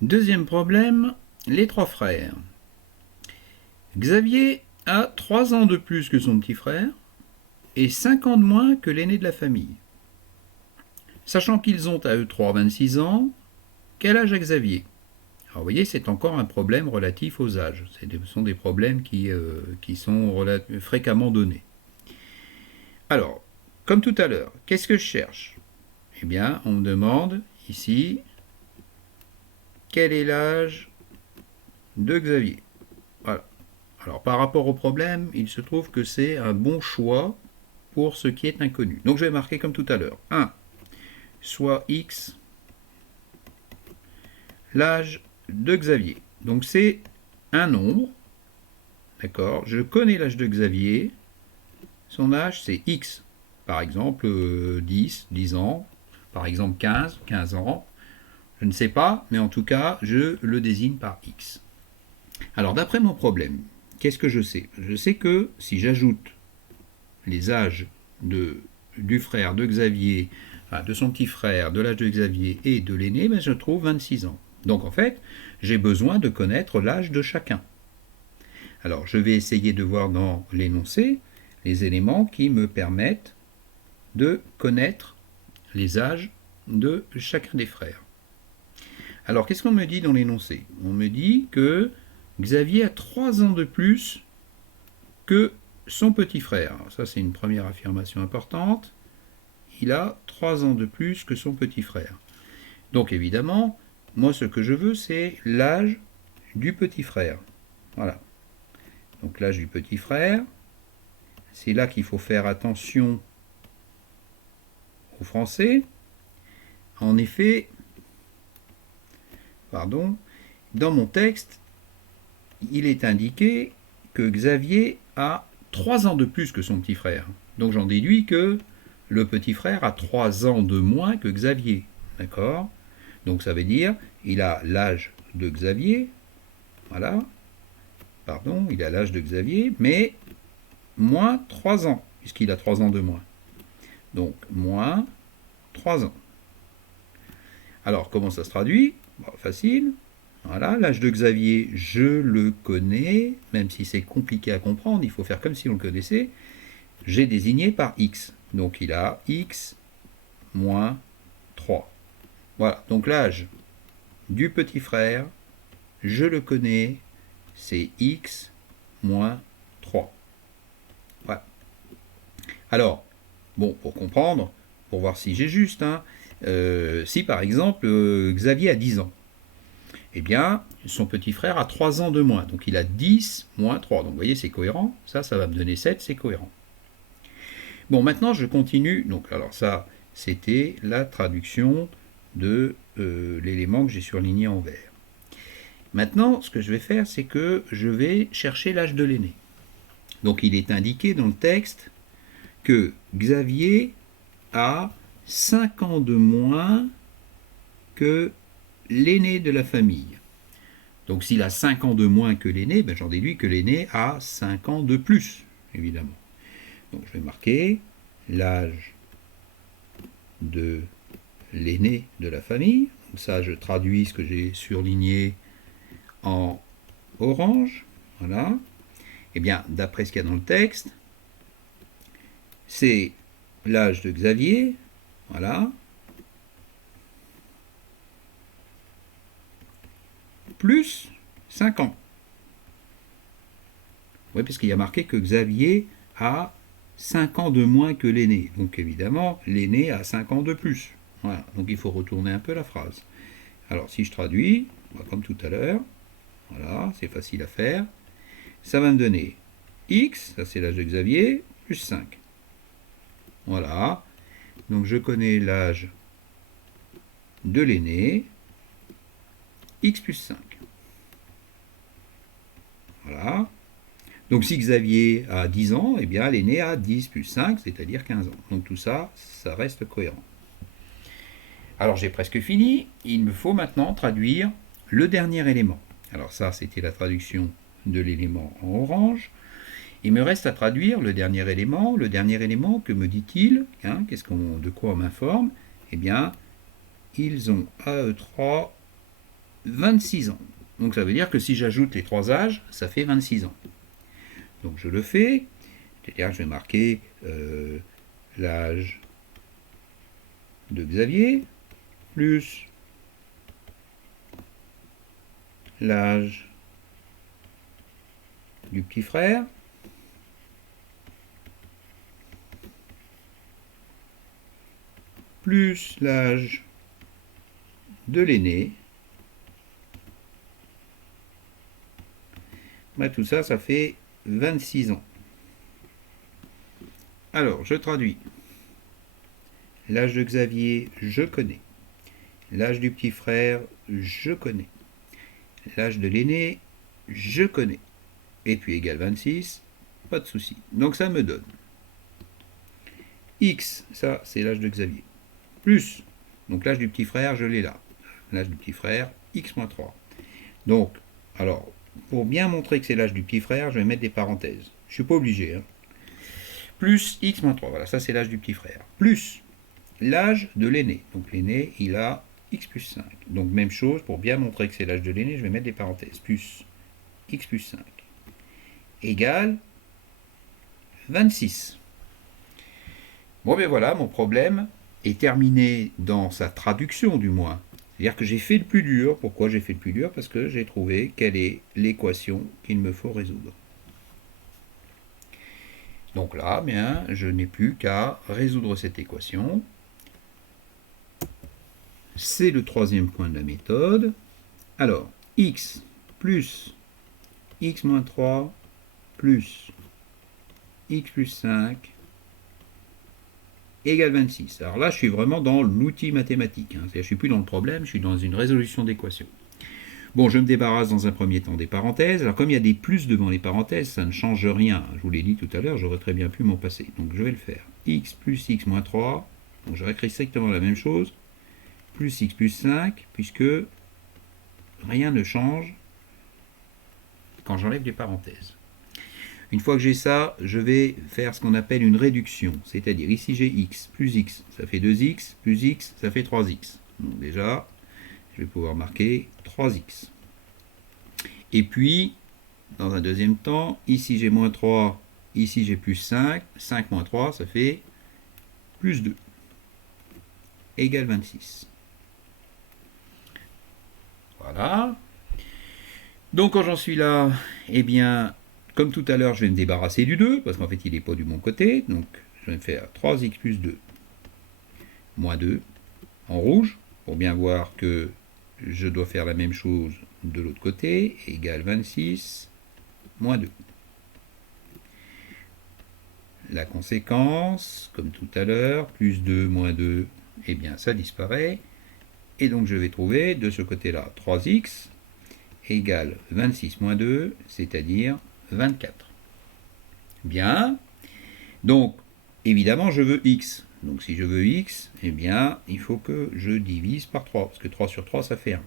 Deuxième problème, les trois frères. Xavier a 3 ans de plus que son petit frère et 5 ans de moins que l'aîné de la famille. Sachant qu'ils ont à eux trois 26 ans, quel âge a Xavier? Alors vous voyez, c'est encore un problème relatif aux âges. Ce sont des problèmes qui sont fréquemment donnés. Alors, comme tout à l'heure, qu'est-ce que je cherche? Eh bien, on me demande ici quel est l'âge de Xavier. Voilà. Alors, par rapport au problème, il se trouve que c'est un bon choix pour ce qui est inconnu. Donc, je vais marquer comme tout à l'heure. 1, soit x, l'âge de Xavier. Donc, c'est un nombre. D'accord? Je connais l'âge de Xavier. Son âge, c'est x. Par exemple, 10 ans. Par exemple, 15 ans. Je ne sais pas, mais en tout cas, je le désigne par x. Alors, d'après mon problème, qu'est-ce que je sais? Je sais que si j'ajoute les âges du frère de Xavier, enfin, de son petit frère, de l'âge de Xavier et de l'aîné, ben, je trouve 26 ans. Donc, en fait, j'ai besoin de connaître l'âge de chacun. Alors, je vais essayer de voir dans l'énoncé les éléments qui me permettent de connaître les âges de chacun des frères. Alors, qu'est-ce qu'on me dit dans l'énoncé? On me dit que Xavier a 3 ans de plus que son petit frère. Alors ça, c'est une première affirmation importante. Il a 3 ans de plus que son petit frère. Donc, évidemment, moi, ce que je veux, c'est l'âge du petit frère. Voilà. Donc, l'âge du petit frère, c'est là qu'il faut faire attention au français. En effet, dans mon texte, il est indiqué que Xavier a 3 ans de plus que son petit frère. Donc j'en déduis que le petit frère a 3 ans de moins que Xavier. D'accord? Donc ça veut dire il a l'âge de Xavier. Voilà. Il a l'âge de Xavier, mais moins 3 ans, puisqu'il a 3 ans de moins. Donc moins 3 ans. Alors comment ça se traduit? Facile. Voilà, l'âge de Xavier, je le connais, même si c'est compliqué à comprendre, il faut faire comme si on le connaissait. J'ai désigné par x. Donc il a x moins 3. Voilà, donc l'âge du petit frère, je le connais, c'est x moins 3. Voilà. Alors, bon, pour comprendre, pour voir si j'ai juste, si par exemple Xavier a 10 ans, eh bien, son petit frère a 3 ans de moins. Donc il a 10 moins 3. Donc vous voyez, c'est cohérent. Ça va me donner 7, c'est cohérent. Bon, maintenant, je continue. Donc, alors ça, c'était la traduction de l'élément que j'ai surligné en vert. Maintenant, ce que je vais faire, c'est que je vais chercher l'âge de l'aîné. Donc, il est indiqué dans le texte que Xavier a 5 ans de moins que l'aîné de la famille. Donc s'il a 5 ans de moins que l'aîné, ben, j'en déduis que l'aîné a 5 ans de plus, évidemment. Donc je vais marquer l'âge de l'aîné de la famille. Donc ça, je traduis ce que j'ai surligné en orange. Voilà. Eh bien, d'après ce qu'il y a dans le texte, c'est l'âge de Xavier. Voilà. Plus 5 ans. Oui, parce qu'il y a marqué que Xavier a 5 ans de moins que l'aîné. Donc évidemment, l'aîné a 5 ans de plus. Voilà, donc il faut retourner un peu la phrase. Alors si je traduis, comme tout à l'heure, voilà, c'est facile à faire, ça va me donner x, ça c'est l'âge de Xavier, plus 5. Voilà, donc je connais l'âge de l'aîné, x plus 5. Voilà. Donc si Xavier a 10 ans, eh bien l'aîné a 10 plus 5, c'est-à-dire 15 ans. Donc tout ça, ça reste cohérent. Alors j'ai presque fini, il me faut maintenant traduire le dernier élément. Alors ça, c'était la traduction de l'élément en orange. Il me reste à traduire le dernier élément. Le dernier élément, que me dit-il? De quoi on m'informe? Eh bien, ils ont à eux trois 26 ans. Donc ça veut dire que si j'ajoute les 3 âges, ça fait 26 ans. Donc je le fais, c'est-à-dire que je vais marquer l'âge de Xavier plus l'âge du petit frère plus l'âge de l'aîné. Tout ça, ça fait 26 ans. Alors, je traduis. L'âge de Xavier, je connais. L'âge du petit frère, je connais. L'âge de l'aîné, je connais. Et puis égale 26, pas de souci. Donc ça me donne X, ça c'est l'âge de Xavier, plus, donc l'âge du petit frère, je l'ai là. L'âge du petit frère, X moins 3. Donc, alors, pour bien montrer que c'est l'âge du petit frère, je vais mettre des parenthèses. Je ne suis pas obligé. Hein. Plus X moins 3, voilà, ça c'est l'âge du petit frère. Plus l'âge de l'aîné. Donc l'aîné, il a X plus 5. Donc même chose, pour bien montrer que c'est l'âge de l'aîné, je vais mettre des parenthèses. Plus X plus 5 égale 26. Bon ben voilà, mon problème est terminé dans sa traduction du moins. C'est-à-dire que j'ai fait le plus dur. Pourquoi j'ai fait le plus dur? Parce que j'ai trouvé quelle est l'équation qu'il me faut résoudre. Donc là, bien, je n'ai plus qu'à résoudre cette équation. C'est le troisième point de la méthode. Alors, x plus x moins 3 plus x plus 5 égale 26. Alors là, je suis vraiment dans l'outil mathématique. Hein. Je ne suis plus dans le problème, je suis dans une résolution d'équation. Bon, je me débarrasse dans un premier temps des parenthèses. Alors comme il y a des plus devant les parenthèses, ça ne change rien. Je vous l'ai dit tout à l'heure, j'aurais très bien pu m'en passer. Donc je vais le faire. X plus x moins 3. Donc je réécris strictement la même chose. Plus x plus 5, puisque rien ne change quand j'enlève les parenthèses. Une fois que j'ai ça, je vais faire ce qu'on appelle une réduction. C'est-à-dire ici j'ai x, ça fait 2x, plus x, ça fait 3x. Donc déjà, je vais pouvoir marquer 3x. Et puis, dans un deuxième temps, ici j'ai moins 3, ici j'ai plus 5. 5 moins 3, ça fait plus 2. Égale 26. Voilà. Donc quand j'en suis là, eh bien, comme tout à l'heure, je vais me débarrasser du 2, parce qu'en fait, il n'est pas du bon côté. Donc, je vais faire 3x plus 2 moins 2 en rouge, pour bien voir que je dois faire la même chose de l'autre côté, égale 26 moins 2. La conséquence, comme tout à l'heure, plus 2 moins 2, eh bien, ça disparaît. Et donc, je vais trouver de ce côté-là 3x égale 26 moins 2, c'est-à-dire 24. Bien. Donc, évidemment, je veux x. Donc, si je veux x, eh bien, il faut que je divise par 3, parce que 3 sur 3, ça fait 1.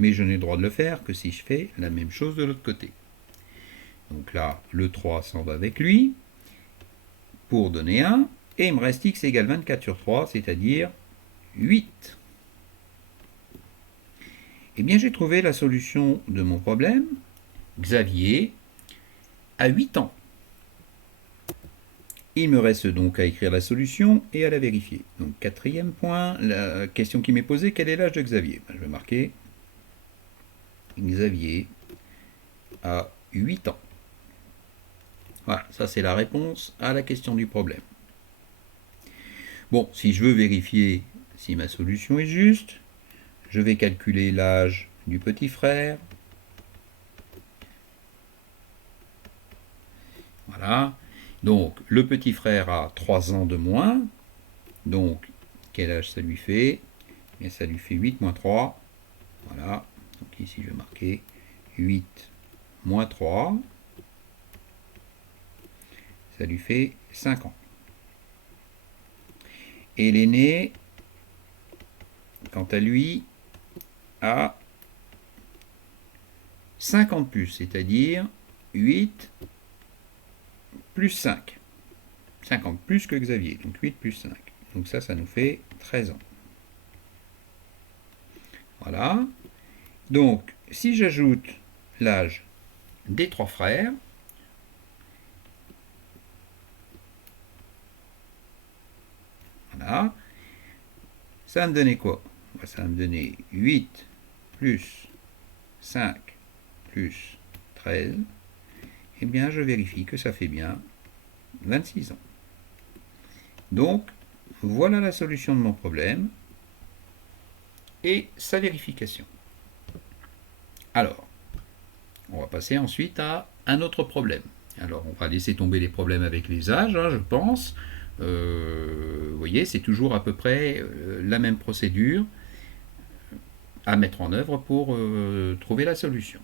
Mais je n'ai le droit de le faire que si je fais la même chose de l'autre côté. Donc là, le 3 s'en va avec lui, pour donner 1, et il me reste x égale 24 sur 3, c'est-à-dire 8. Eh bien, j'ai trouvé la solution de mon problème. Xavier a 8 ans. Il me reste donc à écrire la solution et à la vérifier. Donc, quatrième point, la question qui m'est posée, quel est l'âge de Xavier? Je vais marquer Xavier a 8 ans. Voilà, ça c'est la réponse à la question du problème. Bon, si je veux vérifier si ma solution est juste, je vais calculer l'âge du petit frère. Voilà. Donc, le petit frère a 3 ans de moins. Donc, quel âge ça lui fait? Et ça lui fait 8 moins 3. Voilà. Donc ici, je vais marquer 8 moins 3. Ça lui fait 5 ans. Et l'aîné, quant à lui, a 5 ans de plus, c'est-à-dire 8 plus 5. 5 ans de plus que Xavier, donc 8 plus 5. Donc ça nous fait 13 ans. Voilà. Donc, si j'ajoute l'âge des 3 frères, voilà, ça va me donner quoi? Ça va me donner 8 plus 5 plus 13. Eh bien, je vérifie que ça fait bien 26 ans. Donc, voilà la solution de mon problème et sa vérification. Alors, on va passer ensuite à un autre problème. Alors, on va laisser tomber les problèmes avec les âges, je pense. Vous voyez, c'est toujours à peu près la même procédure à mettre en œuvre pour trouver la solution.